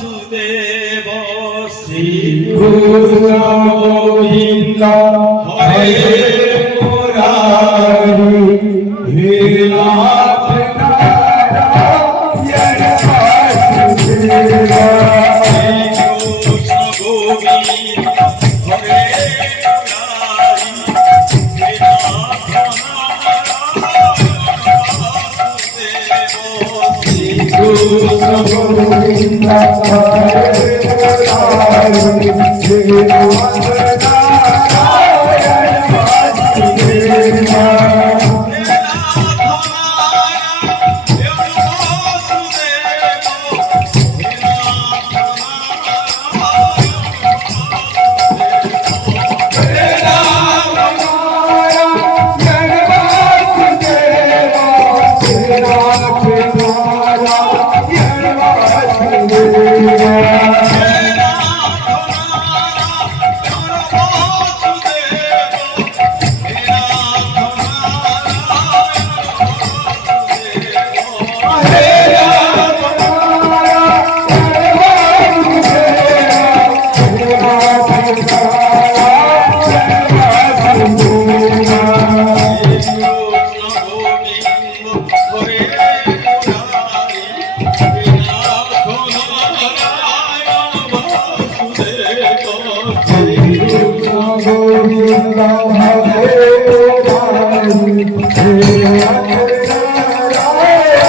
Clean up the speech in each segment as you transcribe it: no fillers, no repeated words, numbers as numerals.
Vasudev Shri Krishna Govind Hare Murari hey Nath Narayan Vasudev Shri Krishna Govind Hare Murari hey Nath Krishna Govind Hare Murari hey Nath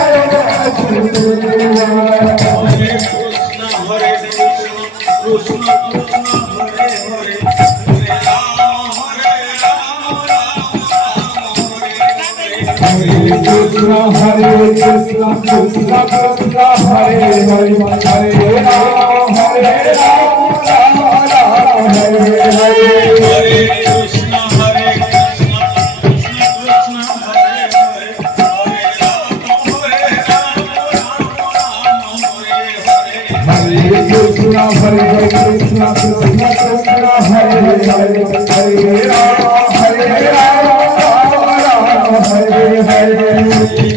Narayan Vasudev Krishna Hare Krishna Krishna Krishna Hare Hare Hare Ram Hare Ram Ram Ram Hare Hare Hare Krishna Hare Krishna Krishna Krishna Hare Hare Hare Ram Hare Ram Ram Ram Hare Hare Hare Krishna Hare Krishna Krishna Krishna Hare Hare Hare Ram Hare Ram Ram Ram Hare Hare Hare